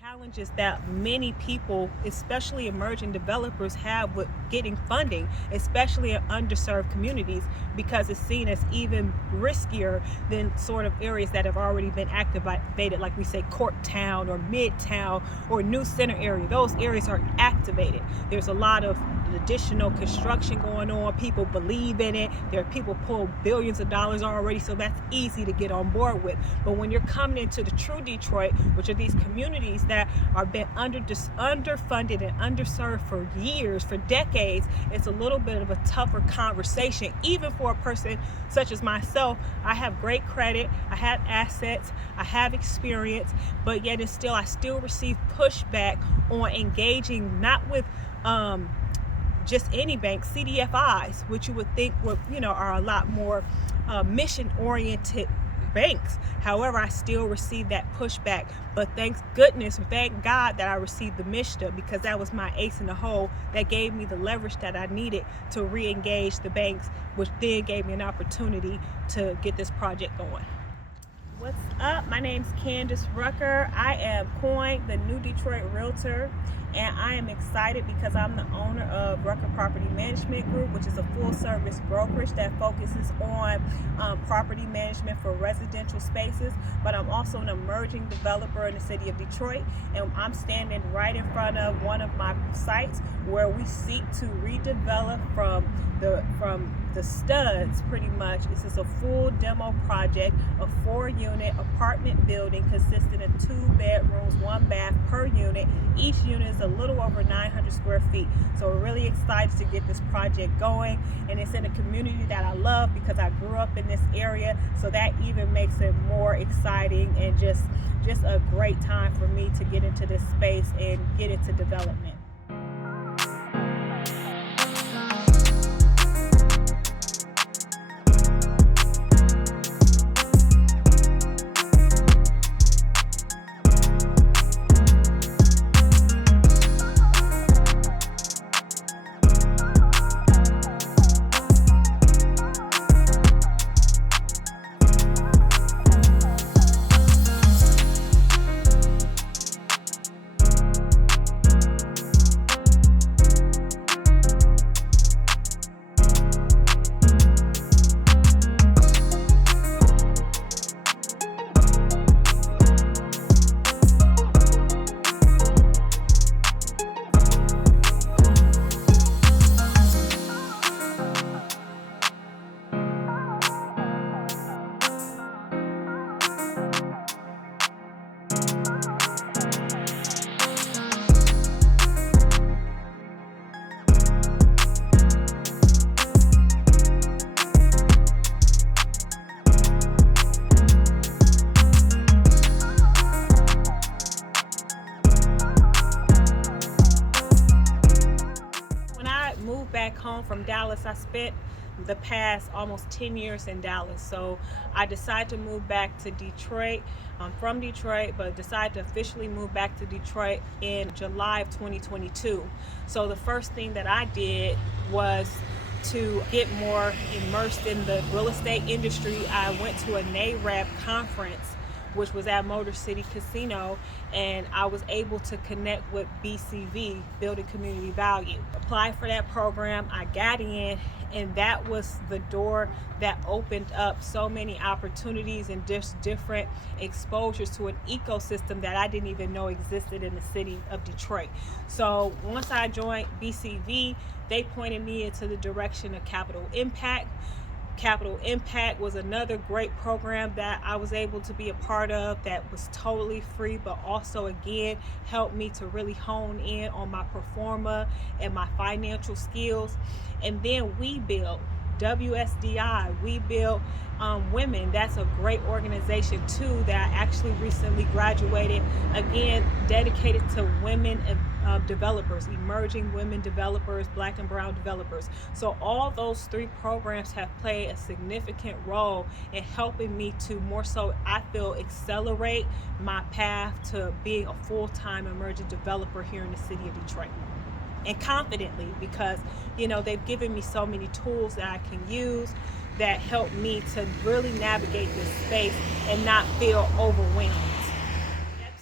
challenges that many people, especially emerging developers, have with getting funding, especially in underserved communities, because it's seen as even riskier than sort of areas that have already been activated, like we say Court Town or Midtown or New Center area. Those areas are activated. There's a lot of additional construction going on. People believe in it. There are people pull billions of dollars already, so that's easy to get on board with. But when you're coming into the true Detroit, which are these communities that are been underfunded and underserved for years, for decades, it's a little bit of a tougher conversation. Even for a person such as myself, I have great credit, I have assets, I have experience, but yet I still receive pushback on engaging not with just any bank, CDFIs, which you would think would, are a lot more mission-oriented banks. However, I still receive that pushback. But thank God that I received the MISHDA, because that was my ace in the hole that gave me the leverage that I needed to re-engage the banks, which then gave me an opportunity to get this project going. What's up? My name's Candus Rucker. I am Coin, the new Detroit realtor, and I am excited because I'm the owner of Rucker Property Management Group, which is a full-service brokerage that focuses on property management for residential spaces. But I'm also an emerging developer in the city of Detroit, and I'm standing right in front of one of my sites where we seek to redevelop from the studs, pretty much. This is a full demo project, a 4-unit apartment building consisting of 2 bedrooms, 1 bath per unit. Each unit is a little over 900 square feet. So we're really excited to get this project going, and it's in a community that I love because I grew up in this area, so that even makes it more exciting and just a great time for me to get into this space and get into development. Back home from Dallas, I spent the past almost 10 years in Dallas, so I decided to move back to Detroit. I'm from Detroit, but decided to officially move back to Detroit in July of 2022. So the first thing that I did was to get more immersed in the real estate industry. I went to a NAREB conference, which was at Motor City Casino, and I was able to connect with BCV, Building Community Value. Applied for that program, I got in, and that was the door that opened up so many opportunities and just different exposures to an ecosystem that I didn't even know existed in the city of Detroit. So once I joined BCV, they pointed me into the direction of Capital Impact. Capital Impact was another great program that I was able to be a part of that was totally free, but also again helped me to really hone in on my pro forma and my financial skills. And then We Build, WSDI, We Build Women. That's a great organization too that I actually recently graduated, again dedicated to women developers, emerging women developers, Black and brown developers. So all those 3 programs have played a significant role in helping me to more so, I feel, accelerate my path to being a full-time emerging developer here in the city of Detroit. And confidently, because they've given me so many tools that I can use that help me to really navigate this space and not feel overwhelmed.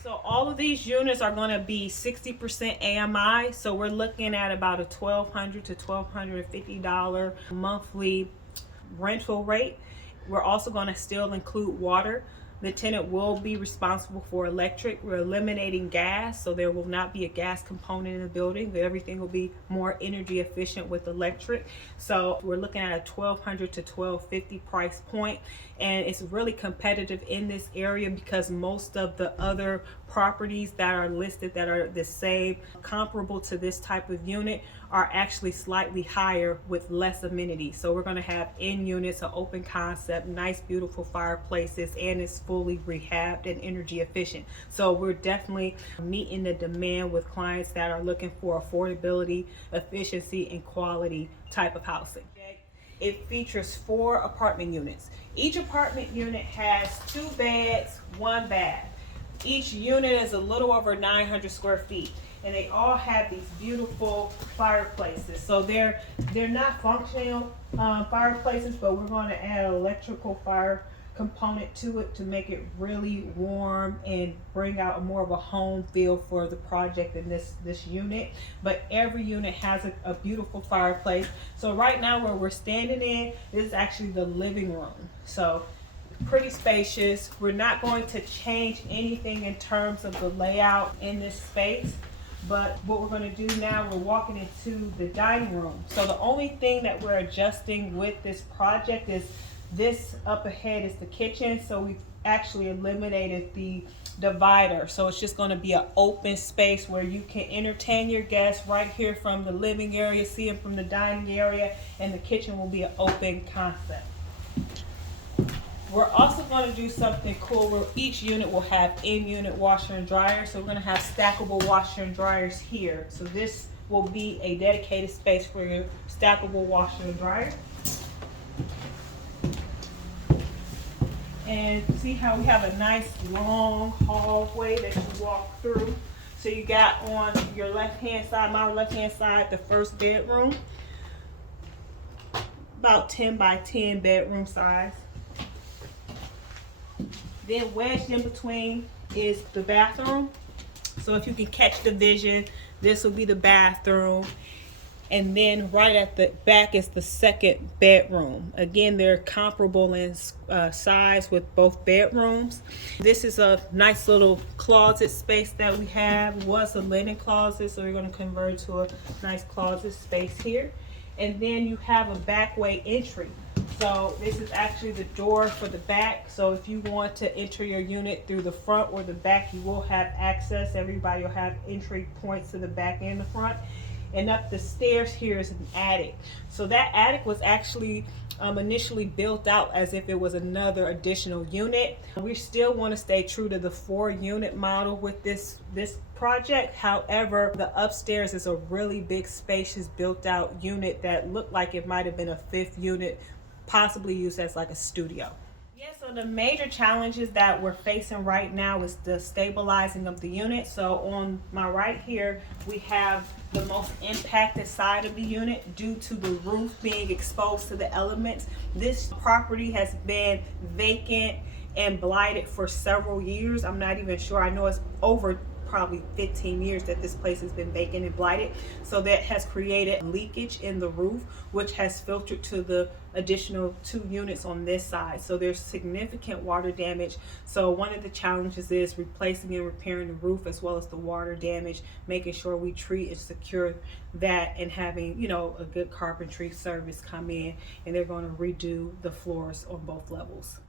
So all of these units are going to be 60% AMI. So we're looking at about a $1,200 to $1,250 monthly rental rate. We're also going to still include water. The tenant will be responsible for electric. We're eliminating gas, so there will not be a gas component in the building. Everything will be more energy efficient with electric. So we're looking at a $1,200 to $1,250 price point, and it's really competitive in this area because most of the other properties that are listed that are the same, comparable to this type of unit, are actually slightly higher with less amenities. So we're going to have in units, an open concept, nice beautiful fireplaces, and it's fully rehabbed and energy efficient. So we're definitely meeting the demand with clients that are looking for affordability, efficiency, and quality type of housing. It features 4 apartment units. Each apartment unit has 2 beds, 1 bath. Each unit is a little over 900 square feet. And they all have these beautiful fireplaces. So they're not functional fireplaces, but we're going to add an electrical fire component to it to make it really warm and bring out more of a home feel for the project in this unit. But every unit has a beautiful fireplace. So right now where we're standing in, this is actually the living room. So pretty spacious. We're not going to change anything in terms of the layout in this space. But what we're going to do now, we're walking into the dining room. So the only thing that we're adjusting with this project is this up ahead is the kitchen. So we've actually eliminated the divider. So it's just going to be an open space where you can entertain your guests right here from the living area, see them from the dining area, and the kitchen will be an open concept. We're also going to do something cool where each unit will have in-unit washer and dryer. So we're going to have stackable washer and dryers here. So this will be a dedicated space for your stackable washer and dryer. And see how we have a nice long hallway that you walk through. So you got on your left-hand side, my left-hand side, the first bedroom. About 10 by 10 bedroom size. Then wedged in between is the bathroom. So if you can catch the vision, this will be the bathroom. And then right at the back is the second bedroom. Again, they're comparable in size with both bedrooms. This is a nice little closet space that we have. It was a linen closet, so we're going to convert to a nice closet space here. And then you have a back way entry. So this is actually the door for the back. So if you want to enter your unit through the front or the back, you will have access. Everybody will have entry points to the back and the front. And up the stairs here is an attic. So that attic was actually initially built out as if it was another additional unit. We still want to stay true to the 4-unit model with this project. However, the upstairs is a really big, spacious, built out unit that looked like it might have been a 5th unit, possibly used as like a studio. Yeah, so the major challenges that we're facing right now is the stabilizing of the unit. So on my right here, we have the most impacted side of the unit due to the roof being exposed to the elements. This property has been vacant and blighted for several years. I'm not even sure. I know it's over probably 15 years that this place has been vacant and blighted. So that has created leakage in the roof, which has filtered to the additional 2 units on this side. So there's significant water damage. So one of the challenges is replacing and repairing the roof as well as the water damage, making sure we treat and secure that, and having, you know, a good carpentry service come in, and they're going to redo the floors on both levels.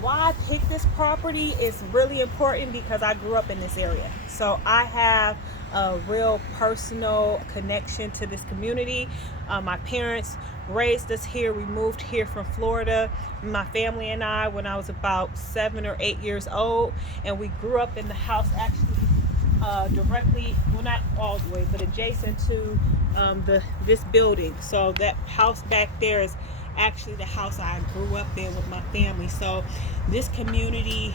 Why I picked this property is really important because I grew up in this area. So I have a real personal connection to this community. My parents raised us here. We moved here from Florida, my family and I, when I was about 7 or 8 years old. And we grew up in the house actually directly, well, not all the way, but adjacent to this building. So that house back there is actually the house I grew up in with my family. So this community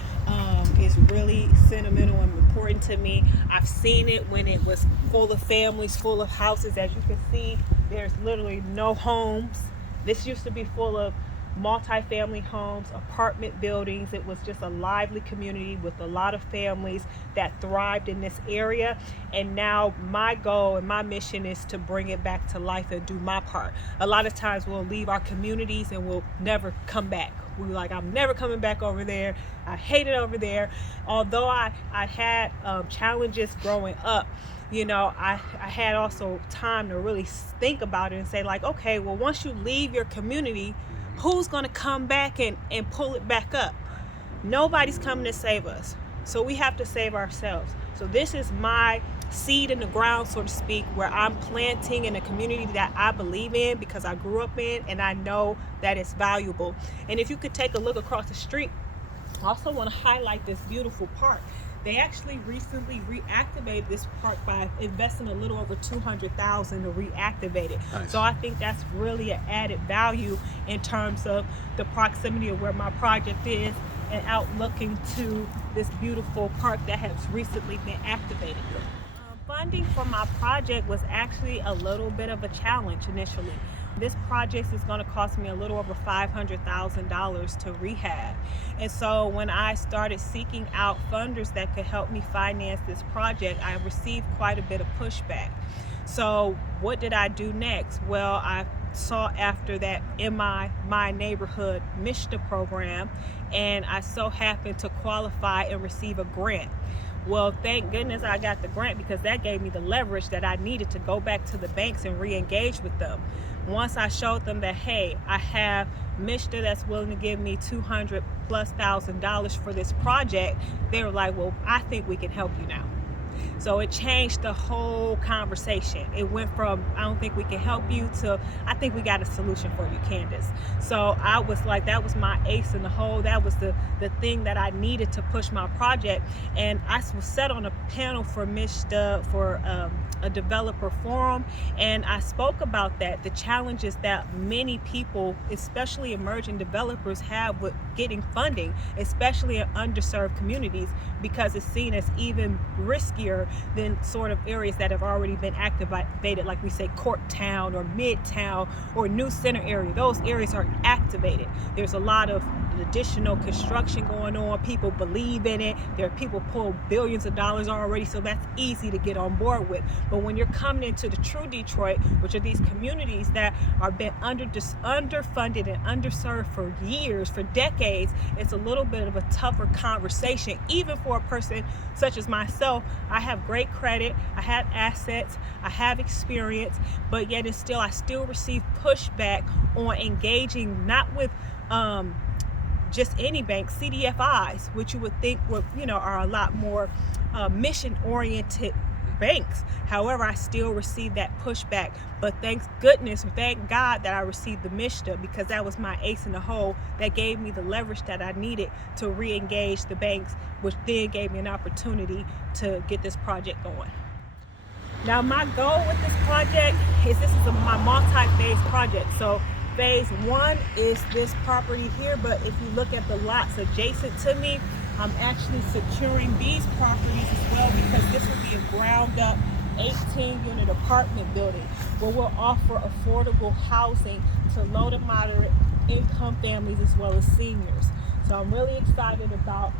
is really sentimental and important to me. I've seen it when it was full of families, full of houses. As you can see, there's literally no homes. This used to be full of multi-family homes, apartment buildings. It was just a lively community with a lot of families that thrived in this area. And now my goal and my mission is to bring it back to life and do my part. A lot of times we'll leave our communities and we'll never come back. We're like, I'm never coming back over there. I hate it over there. Although I had challenges growing up, you know, I had also time to really think about it and say like, okay, well, once you leave your community, who's going to come back and pull it back up? Nobody's coming to save us. So we have to save ourselves. So this is my seed in the ground, so to speak, where I'm planting in a community that I believe in because I grew up in and I know that it's valuable. And if you could take a look across the street, I also want to highlight this beautiful park. They actually recently reactivated this park by investing a little over $200,000 to reactivate it. Nice. So I think that's really an added value in terms of the proximity of where my project is and out looking to this beautiful park that has recently been activated. Funding for my project was actually a little bit of a challenge initially. This project is going to cost me a little over $500,000 to rehab. And so when I started seeking out funders that could help me finance this project, I received quite a bit of pushback. So what did I do next? Well, I sought after that in my neighborhood MISHDA program, and I so happened to qualify and receive a grant. Well, thank goodness I got the grant because that gave me the leverage that I needed to go back to the banks and re-engage with them. Once I showed them that, hey, I have MISHDA that's willing to give me $200,000+ for this project, they were like, well, I think we can help you now. So it changed the whole conversation. It went from, I don't think we can help you, to, I think we got a solution for you, Candus. So I was like, that was my ace in the hole. That was the thing that I needed to push my project. And I was set on a panel for MISHDA for a developer forum, and I spoke about that, the challenges that many people, especially emerging developers, have with getting funding, especially in underserved communities, because it's seen as even riskier than sort of areas that have already been activated, like we say Court Town or Midtown or New Center area. Those areas are activated. There's a lot of additional construction going on. People believe in it. There are people pull billions of dollars already, so that's easy to get on board with. But when you're coming into the true Detroit, which are these communities that are been underfunded and underserved for years, for decades, it's a little bit of a tougher conversation. Even for a person such as myself, I have great credit, I have assets, I have experience, but yet I still receive pushback on engaging not with just any bank, CDFIs, which you would think would, are a lot more mission-oriented banks. However, I still receive that pushback. But thank God that I received the MISHDA, because that was my ace in the hole that gave me the leverage that I needed to re-engage the banks, which then gave me an opportunity to get this project going. Now, my goal with this project is my multi-phase project. So phase one is this property here, but if you look at the lots adjacent to me, I'm actually securing these properties as well, because this will be a ground up 18-unit apartment building where we'll offer affordable housing to low to moderate income families as well as seniors. So I'm really excited about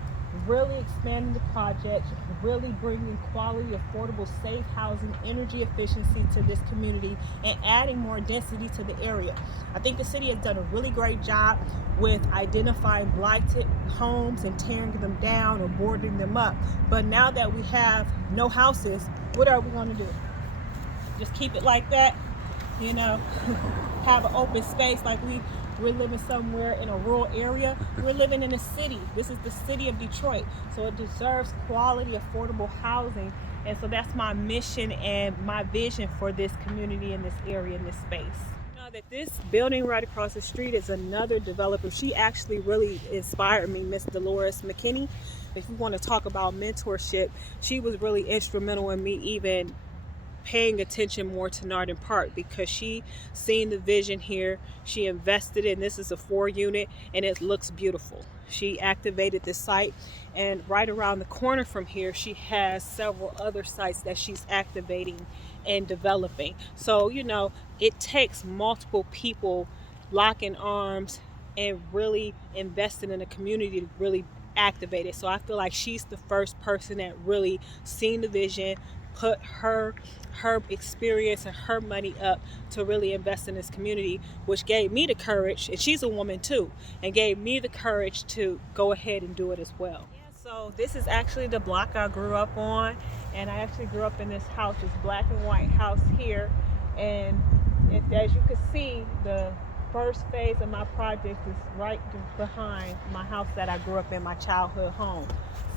really expanding the project, really bringing quality, affordable, safe housing, energy efficiency to this community, and adding more density to the area. I think the city has done a really great job with identifying blighted homes and tearing them down or boarding them up. But now that we have no houses, what are we going to do? Just keep it like that? Have an open space like we're living somewhere in a rural area. We're living in a city. This is the city of Detroit. So it deserves quality, affordable housing. And so that's my mission and my vision for this community in this area, in this space. That this building right across the street is another developer. She actually really inspired me, Miss Dolores McKinney. If you want to talk about mentorship, she was really instrumental in me even paying attention more to Northern Park, because she seen the vision here. She invested in this. Is a 4-unit and it looks beautiful. She activated the site, and right around the corner from here she has several other sites that she's activating and developing. So it takes multiple people locking arms and really investing in the community to really activate it. So I feel like she's the first person that really seen the vision, put her experience and her money up to really invest in this community, which gave me the courage, and she's a woman too, and gave me the courage to go ahead and do it as well. So this is actually the block I grew up on, and I actually grew up in this house, this black and white house here. And as you can see, the first phase of my project is right behind my house that I grew up in, my childhood home.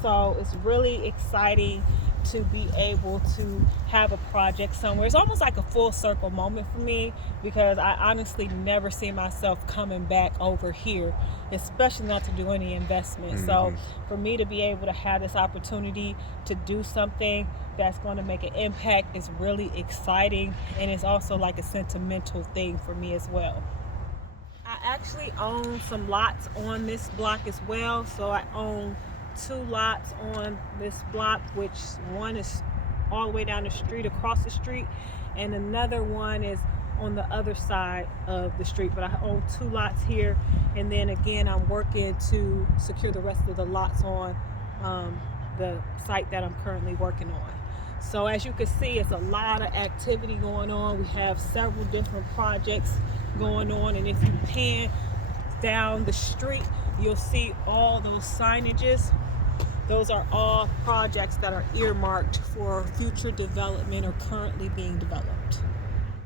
So it's really exciting to be able to have a project somewhere. It's almost like a full circle moment for me, because I honestly never see myself coming back over here, especially not to do any investment. So for me to be able to have this opportunity to do something that's going to make an impact is really exciting, and it's also like a sentimental thing for me as well. I actually own some lots on this block as well. So I own 2 lots on this block, which one is all the way down the street, across the street, and another one is on the other side of the street. But I own 2 lots here, and then again I'm working to secure the rest of the lots on the site that I'm currently working on. So as you can see, it's a lot of activity going on. We have several different projects going on, and if you pan down the street, you'll see all those signages. Those are all projects that are earmarked for future development or currently being developed.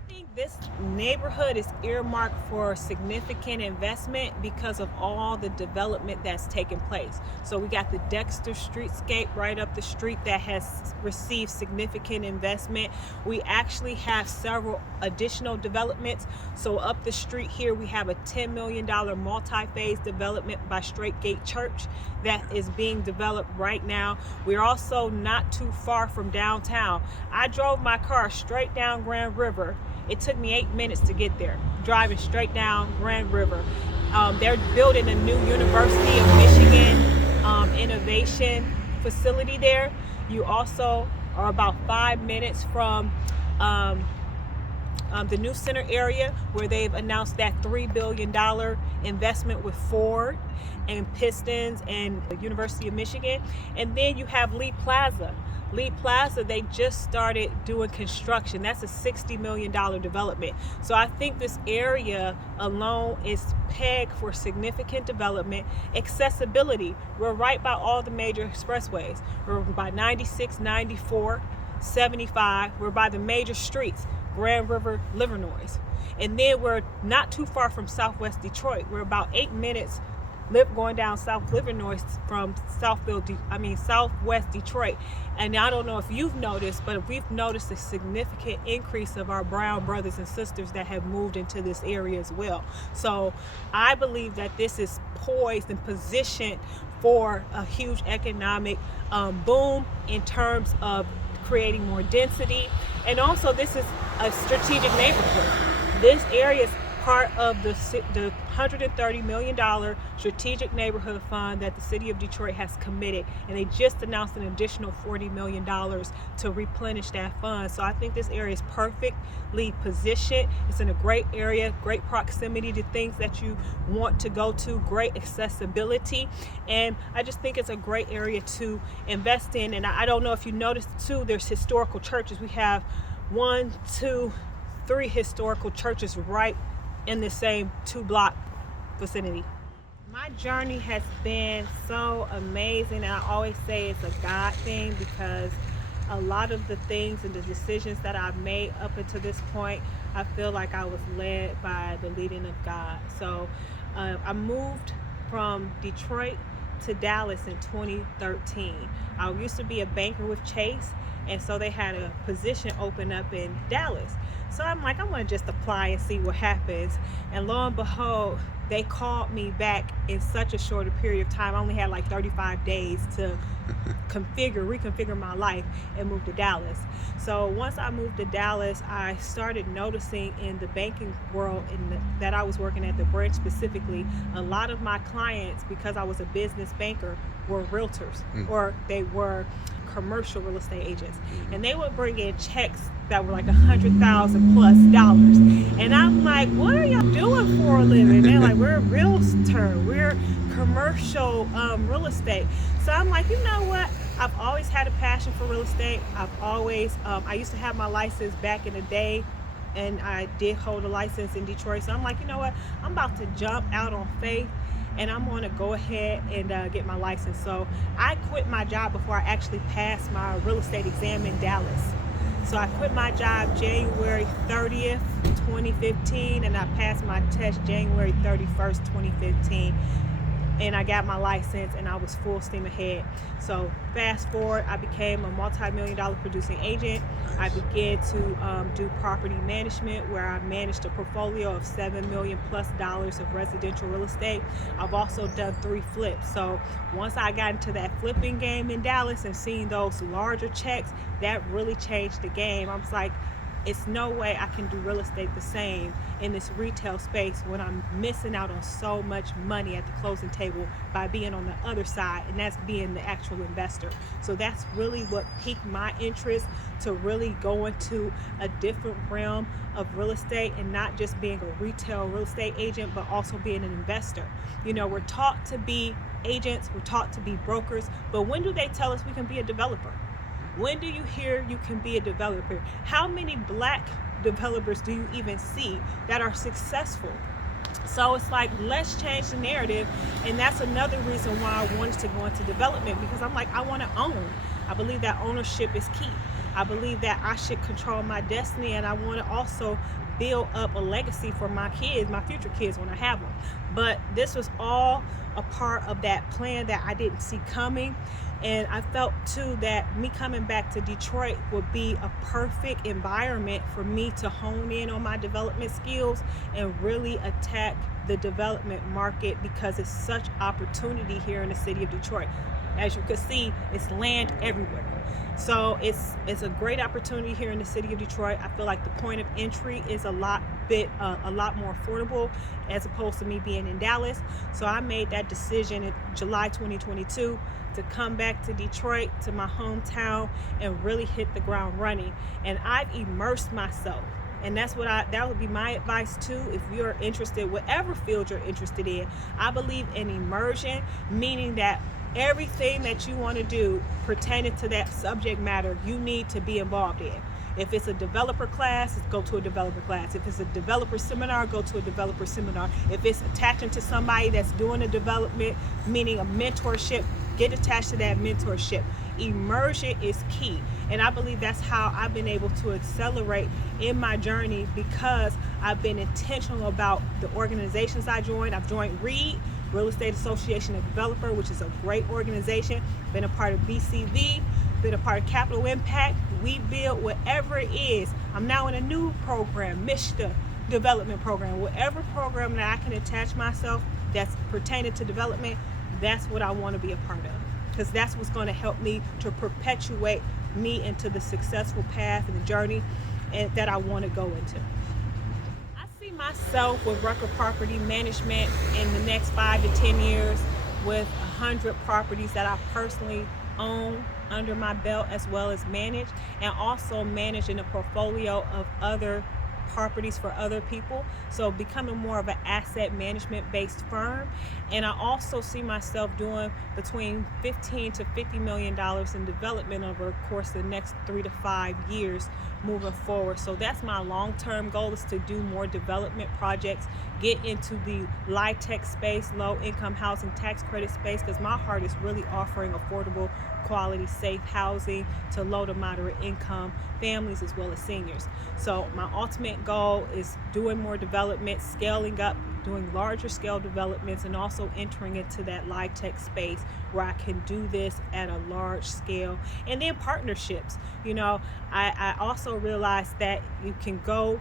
I think this neighborhood is earmarked for significant investment because of all the development that's taken place. So we got the Dexter streetscape right up the street that has received significant investment. We actually have several additional developments. So up the street here, we have a $10 million multi-phase development by Straight Gate Church that is being developed right now. We're also not too far from downtown. I drove my car straight down Grand River. It took me 8 minutes to get there, driving straight down Grand River. They're building a new University of Michigan innovation facility there. You also are about 5 minutes from the new center area, where they've announced that $3 billion investment with Ford and Pistons and the University of Michigan. And then you have Lee Plaza. Lee Plaza, they just started doing construction. That's a $60 million development. So I think this area alone is pegged for significant development. Accessibility, we're right by all the major expressways. We're by 96, 94, 75. We're by the major streets, Grand River, Livernois. And then we're not too far from Southwest Detroit. We're about 8 minutes going down South Livernois from Southwest Detroit. And I don't know if you've noticed, but we've noticed a significant increase of our brown brothers and sisters that have moved into this area as well. So I believe that this is poised and positioned for a huge economic boom in terms of creating more density. And also, this is a strategic neighborhood. This area is part of the $130 million strategic neighborhood fund that the city of Detroit has committed, and they just announced an additional $40 million to replenish that fund. So I think this area is perfectly positioned. It's in a great area, great proximity to things that you want to go to, great accessibility, and I just think it's a great area to invest in. And I don't know if you noticed too, there's historical churches. We have 1, 2, 3 historical churches right in the same 2-block vicinity. My journey has been so amazing, and I always say it's a God thing, because a lot of the things and the decisions that I've made up until this point, I feel like I was led by the leading of God. So I moved from Detroit to Dallas in 2013. I used to be a banker with Chase, and so they had a position open up in Dallas. So I'm like, I'm gonna just apply and see what happens. And lo and behold, they called me back in such a shorter period of time. I only had like 35 days to reconfigure my life and move to Dallas. So once I moved to Dallas, I started noticing in the banking world that I was working at the branch specifically, a lot of my clients, because I was a business banker, were realtors, or they were commercial real estate agents, and they would bring in checks that were like $100,000+. And I'm like, what are y'all doing for a living? They're like, we're a realtor, we're commercial real estate. So I'm like, you know what? I've always had a passion for real estate. I used to have my license back in the day, and I did hold a license in Detroit. So I'm like, you know what? I'm about to jump out on faith, and I'm going to go ahead and get my license. So I quit my job before I actually passed my real estate exam in Dallas. So I quit my job January 30th, 2015, and I passed my test January 31st, 2015. And I got my license, and I was full steam ahead. So fast forward, I became a multi-million-dollar producing agent. I began to do property management, where I managed a portfolio of $7 million+ of residential real estate. I've also done 3 flips. So once I got into that flipping game in Dallas and seeing those larger checks, that really changed the game. I was like, it's no way I can do real estate the same in this retail space when I'm missing out on so much money at the closing table by being on the other side, and that's being the actual investor. So that's really what piqued my interest to really go into a different realm of real estate, and not just being a retail real estate agent, but also being an investor. You know, we're taught to be agents, we're taught to be brokers, but when do they tell us we can be a developer? When do you hear you can be a developer? How many black developers do you even see that are successful? So it's like, let's change the narrative. And that's another reason why I wanted to go into development, because I'm like, I want to own. I believe that ownership is key. I believe that I should control my destiny, and I want to also build up a legacy for my kids, my future kids, when I have them. But this was all a part of that plan that I didn't see coming. And I felt too that me coming back to Detroit would be a perfect environment for me to hone in on my development skills and really attack the development market, because it's such opportunity here in the city of Detroit. As you can see, it's land everywhere. So it's a great opportunity here in the city of Detroit. I feel like the point of entry is a lot more affordable as opposed to me being in Dallas. So I made that decision in July 2022 to come back to Detroit, to my hometown, and really hit the ground running. And I've immersed myself. And that would be my advice too, if you're interested, whatever field you're interested in. I believe in immersion, meaning that everything that you want to do pertaining to that subject matter, you need to be involved in. If it's a developer class, go to a developer class. If it's a developer seminar, go to a developer seminar. If it's attaching to somebody that's doing a development, meaning a mentorship, get attached to that mentorship. Immersion is key. And I believe that's how I've been able to accelerate in my journey, because I've been intentional about the organizations I joined. I've joined READ, Real Estate Association of Developer, which is a great organization. Been a part of BCV, been a part of Capital Impact. We build whatever it is. I'm now in a new program, MISHTA development program. Whatever program that I can attach myself that's pertaining to development, that's what I want to be a part of, because that's what's going to help me to perpetuate me into the successful path and the journey that I want to go into. I see myself with Rucker Property Management in the next 5 to 10 years with 100 properties that I personally own under my belt, as well as manage, and also managing a portfolio of other properties for other people. So becoming more of an asset management based firm. And I also see myself doing between $15 to $50 million in development over the course of the next 3 to 5 years moving forward. So that's my long-term goal, is to do more development projects, get into the LIHTC space, low income housing tax credit space, because my heart is really offering affordable, quality, safe housing to low to moderate income families as well as seniors. So my ultimate goal is doing more development, scaling up, doing larger scale developments, and also entering into that LIHTC space where I can do this at a large scale. And then partnerships. You know, I also realized that you can go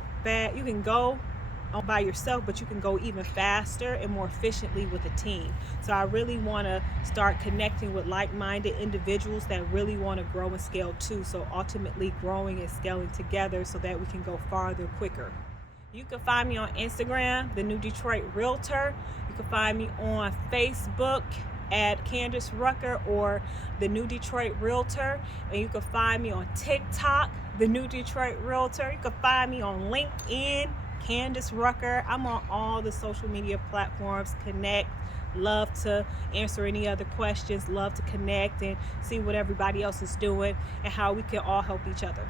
by yourself, but you can go even faster and more efficiently with a team. So I really want to start connecting with like-minded individuals that really want to grow and scale too. So ultimately growing and scaling together so that we can go farther quicker. You can find me on Instagram, The New Detroit Realtor. You can find me on Facebook at Candus Rucker or the New Detroit Realtor. And you can find me on TikTok, the New Detroit Realtor. You can find me on LinkedIn, Candus Rucker. I'm on all the social media platforms. Connect. Love to answer any other questions. Love to connect and see what everybody else is doing and how we can all help each other.